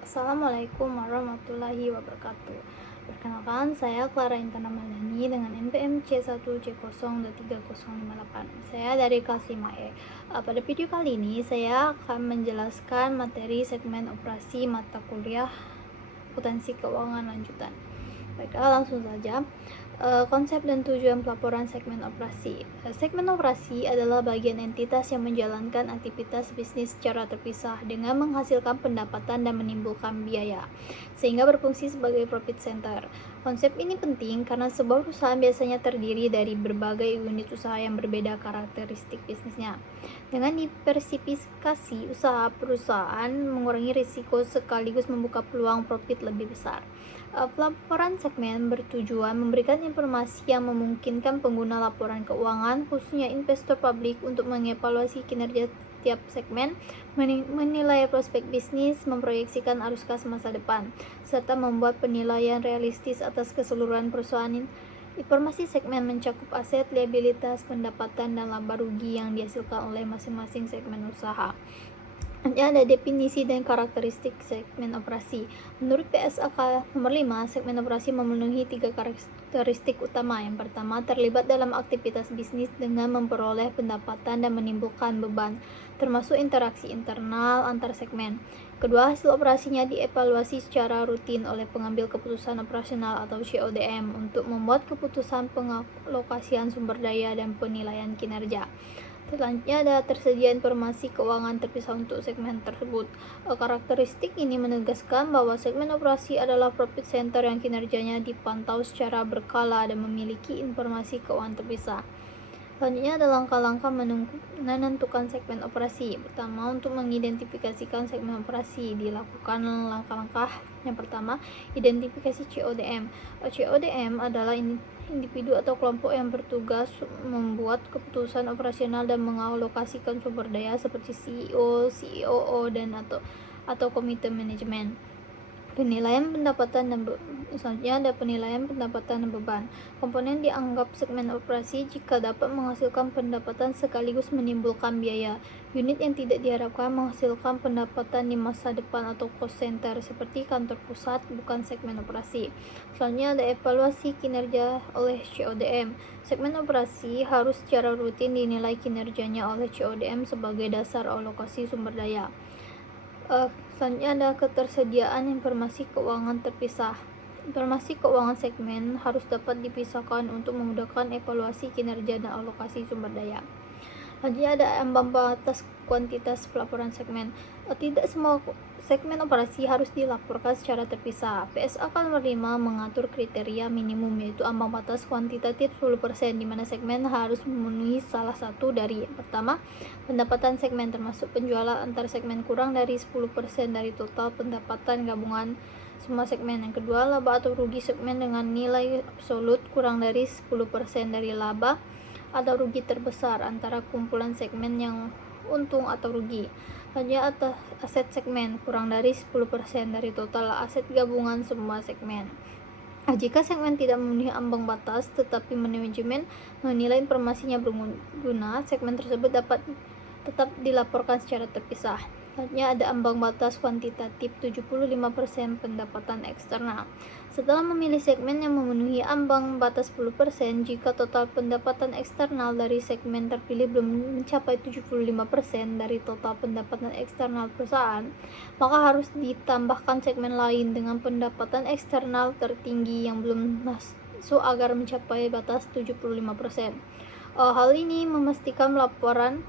Assalamualaikum warahmatullahi wabarakatuh. Perkenalkan, saya Clara Intana Madani dengan NPM C1C0230058. Saya dari kelas 5E. Pada video kali ini, saya akan menjelaskan materi segmen operasi mata kuliah potensi keuangan lanjutan. Baiklah, langsung saja. Konsep dan tujuan pelaporan segmen operasi. Segmen operasi adalah bagian entitas yang menjalankan aktivitas bisnis secara terpisah dengan menghasilkan pendapatan dan menimbulkan biaya, sehingga berfungsi sebagai profit center. Konsep ini penting karena sebuah perusahaan biasanya terdiri dari berbagai unit usaha yang berbeda karakteristik bisnisnya. Dengan diversifikasi usaha, perusahaan mengurangi risiko sekaligus membuka peluang profit lebih besar. Pelaporan segmen bertujuan memberikan informasi yang memungkinkan pengguna laporan keuangan, khususnya investor publik, untuk mengevaluasi kinerja tiap segmen, menilai prospek bisnis, memproyeksikan arus kas masa depan, serta membuat penilaian realistis atas keseluruhan perusahaan. Informasi segmen mencakup aset, liabilitas, pendapatan, dan laba rugi yang dihasilkan oleh masing-masing segmen usaha. Ada definisi dan karakteristik segmen operasi. Menurut PSAK nomor 5, segmen operasi memenuhi 3 karakteristik utama. Yang pertama, terlibat dalam aktivitas bisnis dengan memperoleh pendapatan dan menimbulkan beban, termasuk interaksi internal antar segmen. Kedua, hasil operasinya dievaluasi secara rutin oleh pengambil keputusan operasional atau CODM untuk membuat keputusan pengalokasian sumber daya dan penilaian kinerja. Selanjutnya ada tersedia informasi keuangan terpisah untuk segmen tersebut. Karakteristik ini menegaskan bahwa segmen operasi adalah profit center yang kinerjanya dipantau secara berkala dan memiliki informasi keuangan terpisah. Selanjutnya ada langkah-langkah menentukan segmen operasi. Pertama, untuk mengidentifikasikan segmen operasi dilakukan langkah-langkah. Yang pertama, identifikasi CODM. CODM adalah individu atau kelompok yang bertugas membuat keputusan operasional dan mengalokasikan sumber daya seperti CEO, COO, dan atau komite manajemen. Penilaian pendapatan dan selanjutnya ada penilaian pendapatan dan beban. Komponen dianggap segmen operasi jika dapat menghasilkan pendapatan sekaligus menimbulkan biaya. Unit yang tidak diharapkan menghasilkan pendapatan di masa depan atau cost center seperti kantor pusat bukan segmen operasi. Selanjutnya ada evaluasi kinerja oleh CODM. Segmen operasi harus secara rutin dinilai kinerjanya oleh CODM sebagai dasar alokasi sumber daya. Selanjutnya ada ketersediaan informasi keuangan terpisah. Informasi keuangan segmen harus dapat dipisahkan untuk memudahkan evaluasi kinerja dan alokasi sumber daya. Selanjutnya ada ambang batas kuantitas pelaporan segmen. Tidak semua segmen operasi harus dilaporkan secara terpisah. PSAK nomor 5 mengatur kriteria minimum, yaitu ambang batas kuantitatif 10%, di mana segmen harus memenuhi salah satu dari: pertama, pendapatan segmen termasuk penjualan antar segmen kurang dari 10% dari total pendapatan gabungan semua segmen. Yang kedua, laba atau rugi segmen dengan nilai absolut kurang dari 10% dari laba atau rugi terbesar antara kumpulan segmen yang untung atau rugi. Hanya atas aset segmen kurang dari 10% dari total aset gabungan semua segmen. Jika segmen tidak memenuhi ambang batas tetapi manajemen menilai informasinya berguna, segmen tersebut dapat tetap dilaporkan secara terpisah. Selanjutnya ada ambang batas kuantitatif 75% pendapatan eksternal. Setelah memilih segmen yang memenuhi ambang batas 10%, jika total pendapatan eksternal dari segmen terpilih belum mencapai 75% dari total pendapatan eksternal perusahaan, maka harus ditambahkan segmen lain dengan pendapatan eksternal tertinggi yang belum masuk agar mencapai batas 75%. Hal ini memastikan laporan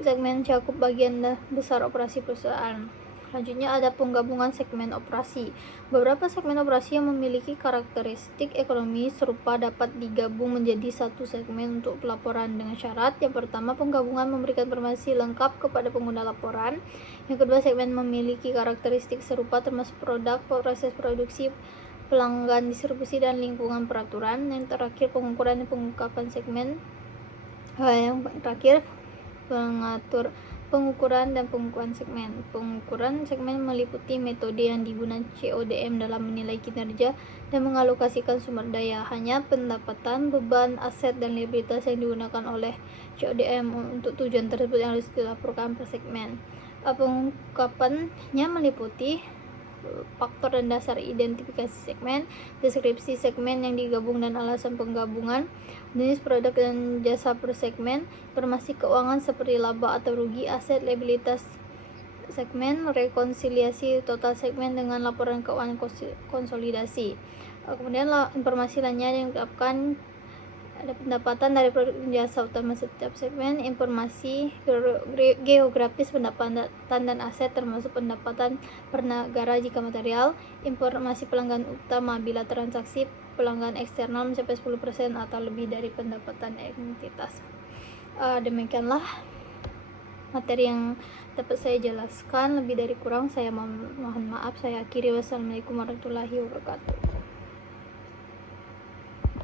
segmen cakup bagian besar operasi perusahaan. Selanjutnya ada penggabungan segmen operasi. Beberapa segmen operasi yang memiliki karakteristik ekonomi serupa dapat digabung menjadi satu segmen untuk pelaporan dengan syarat: yang pertama, penggabungan memberikan informasi lengkap kepada pengguna laporan; yang kedua, segmen memiliki karakteristik serupa termasuk produk, proses produksi, pelanggan, distribusi, dan lingkungan peraturan; yang terakhir, pengukuran dan pengungkapan segmen. Yang terakhir, mengatur pengukuran dan pengukuran segmen. Pengukuran segmen meliputi metode yang digunakan CODM dalam menilai kinerja dan mengalokasikan sumber daya. Hanya pendapatan, beban, aset, dan liabilitas yang digunakan oleh CODM untuk tujuan tersebut yang harus dilaporkan per segmen. Pengungkapannya meliputi faktor dan dasar identifikasi segmen, deskripsi segmen yang digabung dan alasan penggabungan, jenis produk dan jasa per segmen, informasi keuangan seperti laba atau rugi, aset, liabilitas segmen, rekonsiliasi total segmen dengan laporan keuangan konsolidasi. Kemudian informasi lainnya yang diungkapkan ada pendapatan dari produk dan jasa utama setiap segmen, informasi geografis pendapatan dan aset termasuk pendapatan per negara jika material, informasi pelanggan utama bila transaksi pelanggan eksternal mencapai 10% atau lebih dari pendapatan entitas. Demikianlah materi yang dapat saya jelaskan, lebih dari kurang saya mohon maaf. Saya akhiri. Wassalamualaikum warahmatullahi wabarakatuh.